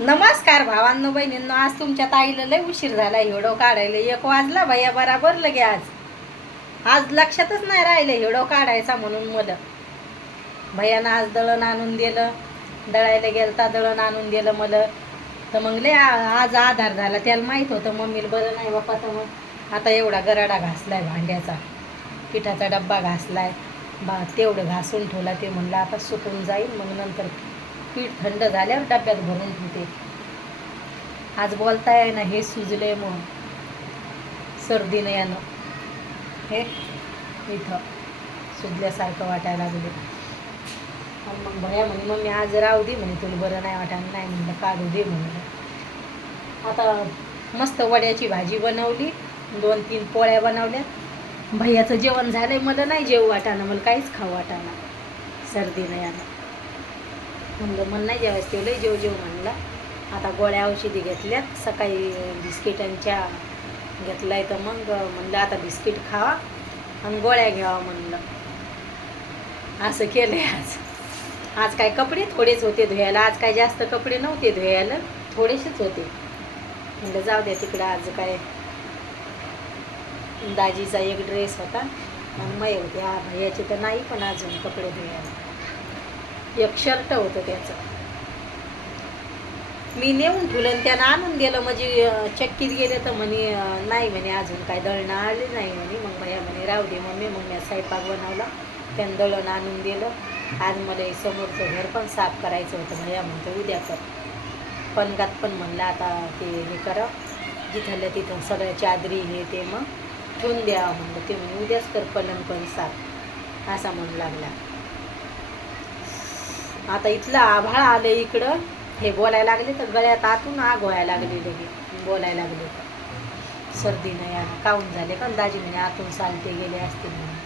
नमस्कार भावांनो बहिणींनो. आज तुमच्या ताईला लय उशीर झाला हिडो काढायला. 1 वाजला भैया बराबर लगे. आज लक्षातच नाही राहिलं हिडो काढायचा म्हणून. मला भैयानं आज दळण आणून दिलं, दळायला गेलता दळण आणून दिलं मला. तर मग लय आज आधार झाला. त्याला माहीत होतं मम्मीला बरं नाही बापा. तर मग आता एवढा गराडा घासलाय भांड्याचा, पिठाचा डब्बा घासलाय तेवढं घासून ठेवला. ते म्हणलं आता सुकून जाईल, मग नंतर पीठ थंड झाल्यावर डब्यात भरून ठेवते. आज बोलताय ना हे सुजले मग सर्दीनं यानं हे इथं सुजल्यासारखं वाटायला लागले. मग भया म्हणे मम्मी आज राहू दे म्हणे, तुला बरं नाही वाटायला. नाही म्हणलं काढू दे म्हणलं. आता मस्त वड्याची भाजी बनवली, 2-3 पोळ्या बनवल्या. भैयाचं जेवण झालंय, मला नाही जेव वाटाणं, मला काहीच खाऊ वाटाणं सर्दीनं यानं. म्हणलं मन नाही जेवायचं, ते लय जेव म्हणलं. आता गोळ्या औषधी घेतल्यात, सकाळी बिस्किटांच्या घेतलाय. तर मग म्हणलं आता बिस्किट खावा आणि गोळ्या घ्यावा म्हणलं. असं केलंय. आज काय कपडे थोडेच होते धुयाला. आज काय जास्त कपडे नव्हते धुयाला, थोडेसेच होते. म्हणलं जाऊ द्या तिकडं. आज काय दाजीचा एक ड्रेस होता आणि मै होते. भैयाचे तर नाही पण अजून कपडे धुयाला. एक शर्ट होतं त्याचं, मी नेऊन ठेवलं. त्यानं आणून दिलं. म्हणजे चक्कीत गेले तर म्हणे नाही म्हणे अजून काय दळणं आले नाही म्हणे. मग भैया म्हणे राहू दे मम्मी. मग मी स्वयंपाक बनवला, त्यानं दळण आणून दिलं. आज मला समोरचं घर पण साफ करायचं होतं. भैया म्हणतो उद्या कर. पणगात पण म्हणलं आता ते हे करा, जिथलं तिथं सगळ्या चादरी हे ते मग ठेवून द्यावं म्हणलं. ते म्हणे उद्याच कर पलंग पण साफ, असा म्हणू लागला. आता इथलं आभाळ आलं इकडं. हे बोलायला लागले तर गळ्यात आतून आग व्हायला लागली. लगे बोलायला लागले तर सर्दीनं यानं काऊन झाले का दाजी म्हणे आतून चालते गेले असतील म्हणून.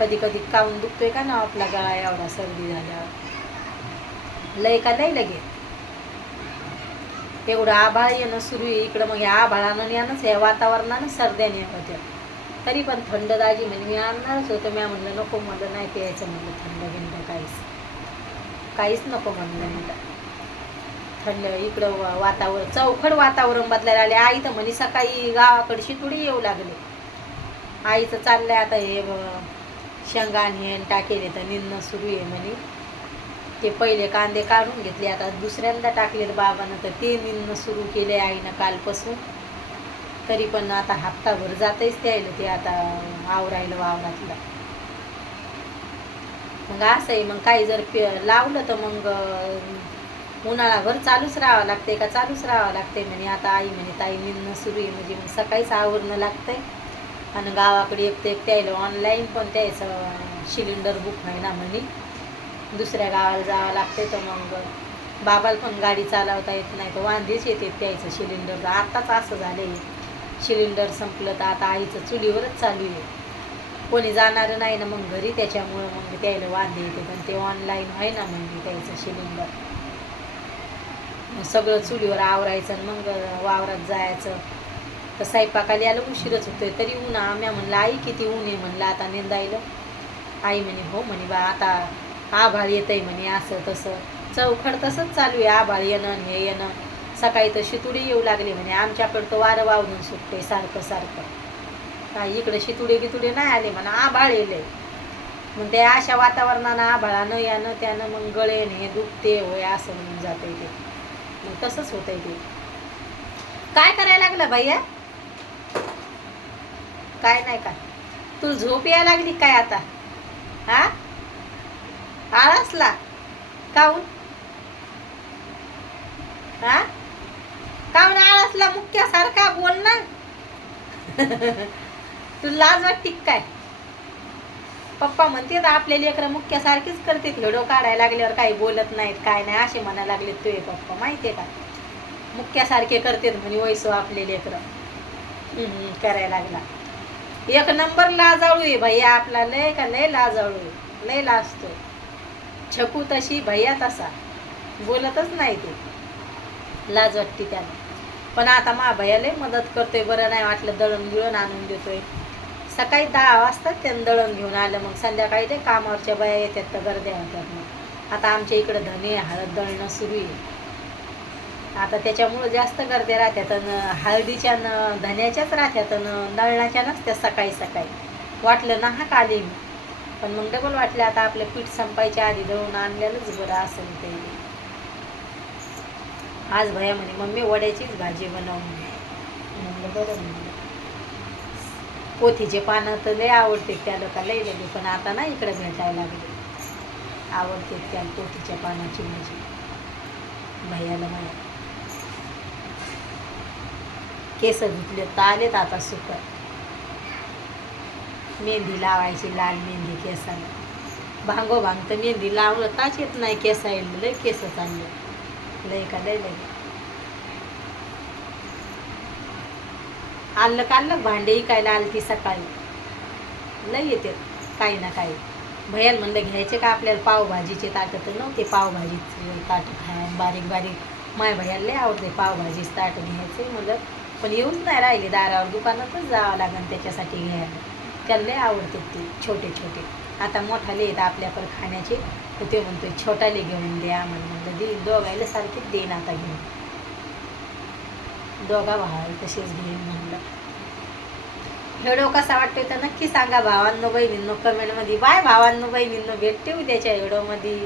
कधी कधी काऊन दुखतोय का ना आपला गळा एवढा सर्दी झाल्यावर. लय का लय लगे एवढं आभाळ येणं सुरू आहे इकडं. मग ह्या आभाळानं यानंच या वातावरणानं सर्द्याने होत्या. तरी पण थंड दाजी म्हणे मी आणणारच होतं. मी म्हणलं नको, म्हणलं नाही प्यायचं म्हणलं थंड गिंड काहीच नको म्हणलं. मला थंड इकडं वातावरण चौखड वातावरण बदलायला आले. आई तर म्हणे सकाळी गावाकडे शितुडी येऊ लागले. आईचं चाललंय आता हे शेंगाण हे टाकेले तर निंदणं सुरू आहे म्हणे. ते पहिले कांदे काढून घेतले, आता दुसऱ्यांदा टाकलेत बाबानं, तर ते निंदणं सुरू केले आईनं कालपासून. तरी पण आता हप्ताभर जातच त्याला ते आता आवरायला वावरातलं. मग असं आहे. मग काही जर लावलं तर मग उन्हाळाभर चालूच राहावं लागते का चालूच राहावं लागते म्हणे. आता आई म्हणे ताई निंदणं सुरू आहे म्हणजे मग सकाळीच आवरणं लागतंय. आणि गावाकडे एक त्याला ऑनलाईन पण त्याचं सिलेंडर बुक आहे ना म्हणे, दुसऱ्या गावाला जावं लागते. तर मग बाबाला पण गाडी चालवता येत नाही, तर वांधेच येते त्याचं सिलेंडर. आताच असं झालं सिलेंडर संपलं तर आता आईचं चुलीवरच चालू आहे. कोणी जाणारं नाही ना मग घरी, त्याच्यामुळं मग त्याला वांदे येते. पण ते ऑनलाईन आहे ना म्हणजे त्याचं सिलेंडर. सगळं चुलीवर आवरायचं आणि मग वावरात जायचं. तर स्वयंपाकाला यायला उशीरच होतोय. तरी ऊन आम्ही म्हणलं आई किती ऊन आहे म्हणलं आता निंदायला. आई म्हणे हो म्हणे बा आता आभाळ येतंय म्हणे असं तसं. चौखड तसंच चालू आहे, आभाळ येणं आणि हे येणं. सकाळी तर शितुडी येऊ लागली म्हणे. आमच्याकडं तर वारं वावरून सुटते सारखं सारखं. काय इकडे शितुडे गितुडे नाही आले म्हणा, आभाळ येले. मग ते अशा वातावरणानं आभाळानं यानं त्यानं मग गळे हे दुखते होय असं म्हणून जाते ते. मग तसंच होतंय ते. काय करायला लागलं भैया? काय नाही का तू झोप यायला लागली काय आता? हा आळसला काऊन? हा काऊन आळसला? मुक्यासारखा बोल ना. तू लाज वाटते काय? पप्पा म्हणते तर आपले लेकरं मुक्यासारखीच करते. व्हिडिओ काढायला लागल्यावर काही बोलत नाहीत काय नाही असे म्हणायला लागले तुझे पप्पा. माहितीये का मुक्यासारखे करतेत म्हणे वैसो आपले लेकरं. करायला लागला. एक नंबर लाजाळू आहे भैया आपला. लय का लय लाजाळू आहे, लय लाजतो. छकू तशी भैया तसा, बोलतच नाही ते. लाज वाटते त्याला. पण आता मा भैया लय मदत करतोय. बरं नाही वाटलं दळण बिळण आणून देतोय. सकाळी 10 वाजता त्यानं दळण घेऊन आलं. मग संध्याकाळी ते कामावरच्या बाया येतात तर गर्द्या होत्यात. मग आता आमच्या इकडं धने हळद दळणं सुरू आहे. आता त्याच्यामुळं जास्त गर्दी राहत्यात. हळदीच्या धन्याच्याच राहत्यात, दळणाच्या नसत्या सकाळी सकाळी. वाटलं ना हा काली, पण मग डबल वाटलं आता आपलं पीठ संपायच्या आधी दळून आणलेलंच बरं असेल ते. आज भैया म्हणे मम्मी वड्याचीच भाजी बनव म्हणलं बरं म्हणलं. पोथीचे पानं तर लय आवडते त्या लोक लय लगे, पण आता ना इकडे भेटायला लागले. आवडते त्या पोथीच्या पानाची भाजी भैयाला माझ्या. केस धुतले तर आलेत आता सुकत. मेहंदी लावायची, लाल मेहंदी केसाला. भांगोभांग तर मेहंदी लावलं ताच येत नाही केसायला. लय केस चालले लय का लय लय. आलं काढलं भांडे इकायला आलती सकाळी. लय येते काही ना काही. भैयाला म्हणलं घ्यायचे का आपल्याला पावभाजीचे ताटं, तर नव्हते पावभाजीचे ताटं खाय बारीक बारीक. माय भैयाला लय आवडते पावभाजीच ताटं घ्यायचे म्हणलं, पण येऊन नाही राहिले दारावर. दुकानातच जावं लागेल त्याच्यासाठी घ्यायला. त्याला लय आवडते ते छोटे छोटे. आता मोठाले येत आपल्याकडे खाण्याचे, तर ते म्हणतोय छोटाले घेऊन द्या म्हणलं. देईन दोघायला सारखीच देईन आता घेऊन. दोघा भावाला तसेच घेईन म्हणलं. व्हिडिओ कसा वाटतोय तर नक्की सांगा भावांनो बहिणींनो कमेंटमध्ये. बाय भावांनो बहिणींनो, भेटते उद्याच्या व्हिडिओमध्ये.